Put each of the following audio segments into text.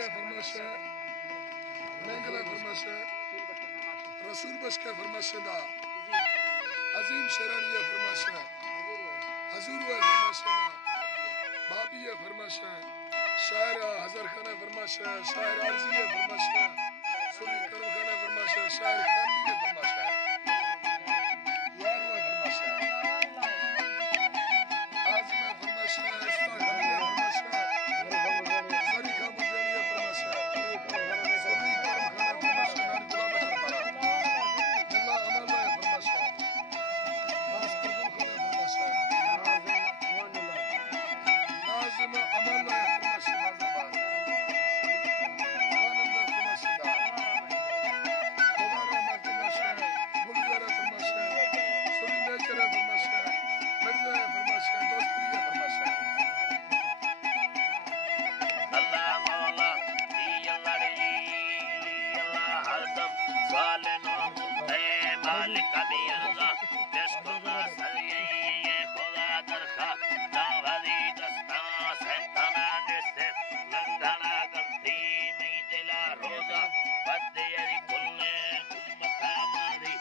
है फरमाश है मंगला फरमाश है रसूल बस का फरमाश दा अजीम शरण ये फरमाश है हजूर है फरमाश है बाबी है फरमाश है शायर हजर खाना फरमाश है शायर अर्जी है फरमाश है सुनी करम खाना फरमाश है शायर खानी है फरमाश है यार वो फरमाश है आज मैं फरमाश है इसका खानी है फरमाश है सारी का मुजानी है फरमाश है सुनी करम खाना फरमाश है नारी गुलाम चलता अल्लाह अमल है फरमाश है नाज करम खाना फरमाश है नाज़िम अमल है फरमाश है नाज़बान खानम दा फरमाश दा दोबारा मैं फरमाश है गुलजार फरमाश है सुनी नेचर फरमाश है मिर्जा फरमाश है दोस्ती है फरमाश है अल्लाह मौला अल्लाह रे अल्लाह हरदम सालेनो मुल्के मालिक अभी अर्जा जिसको ना सरिये ये खुदा दरखा दावदी दस्ता सैताना निस्ते लंघना गंती में दिला रोजा बद्दियरी कुल्ले उम्मता मारी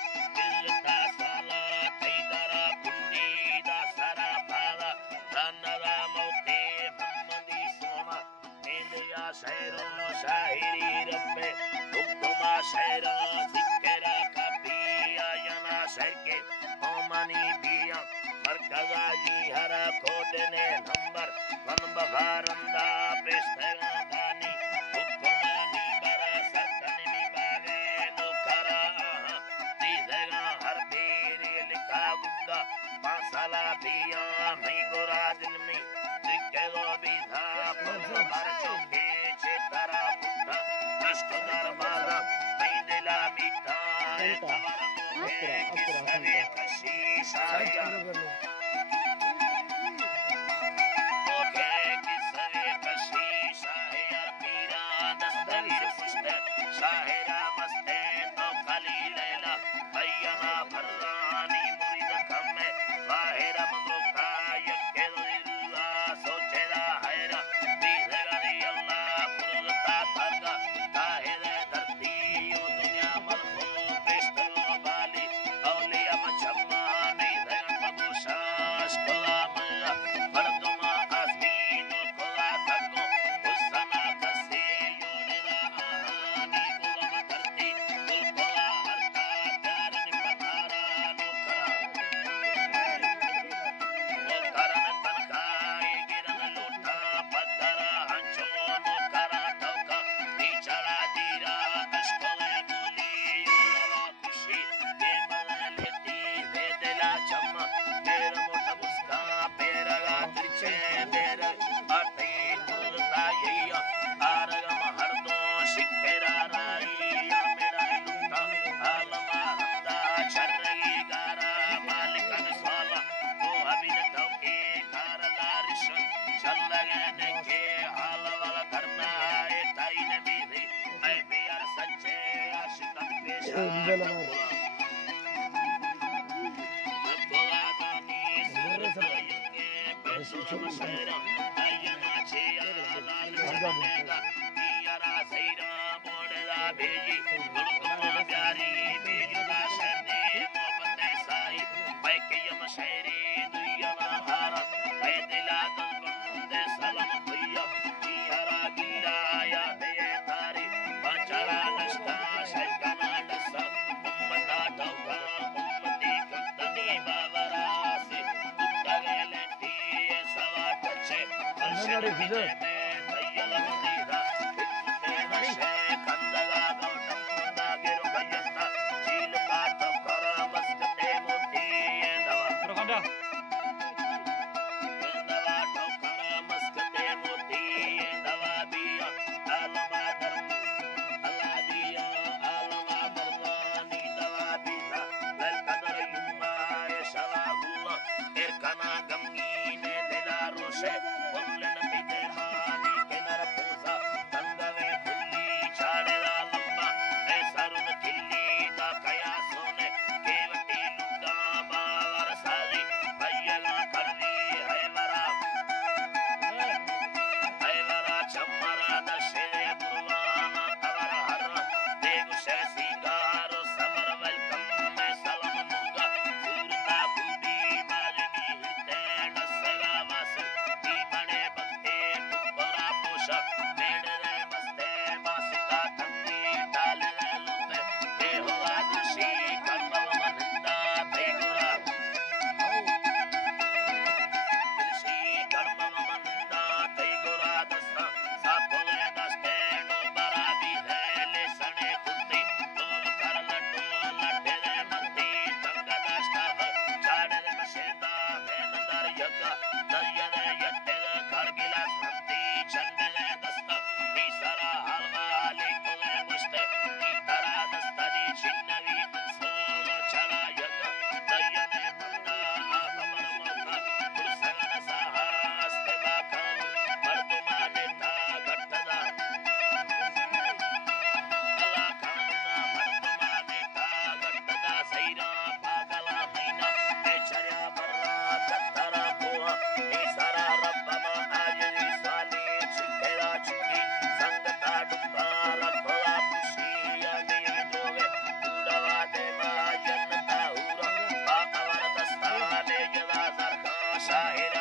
इल्ता साला तैदरा कुन्नी दा सरा भाला तन्नदा मौते मोहम्मदी सोना इंदिया शहरो शाहिरी रब्बे हुक्मा शहरा जिक्रा कबिया यना शहर के ओमनी बिया मरकजा जी हरा खोदने नंबर वन बहारंदा प्रेस्टगा दानी हुक्मा नी बरा सतन मी बागे नो करा तीजगा हर बेरे लिखा गुगा पासला बिया मैं गोरा दिल में जिक्रो बिधा हर चौके चेतरा पुट्टा कष्ट दरवाजा मैं दिला मीठा तवर मुझे किसने कशी साया ओके किसने कशी साया पीरा दस्तगीर पुष्ट शाहिरा मस्ते तो खाली लैला अय्यना भर्रानी मुरीद कमे बाहिर ममलुका यके दिल्ला सोचेदा हैरा बीजगनी अल्लाह पुरगता थरगा ताहिर धरती यो दुनिया मलको पेस्तलो बाली औलिया मचम्मा नहीं धगा मगुशाश कोला मल्ला बरदुमा आसमीनो कोला तगो हुसना कसे योनेदा आहानी गुलम धरती गुल कोला हरता प्यार निपतारा नोकरन तनखाई गिरन लूटा पत्थरा हंचो नोकरा टोका नीचला दीरा अश्कोले बोली योला खुशी ये मलहती दे दिला चम्मा तेरा मोटा मुस्का पेरगा तिरछे मेरे आटे खुलता यैया आरगम हरदो शिखेरा राइया मेरा लूटा आलमा हमदा शर्रगी गारा मालिकन स्वाला ओ अभी न टोके कारदारिश चल लगे देखे हाल वाला करना है ताई ने भी थी मैं भी यार सच्चे आशिकन पेशा Shahira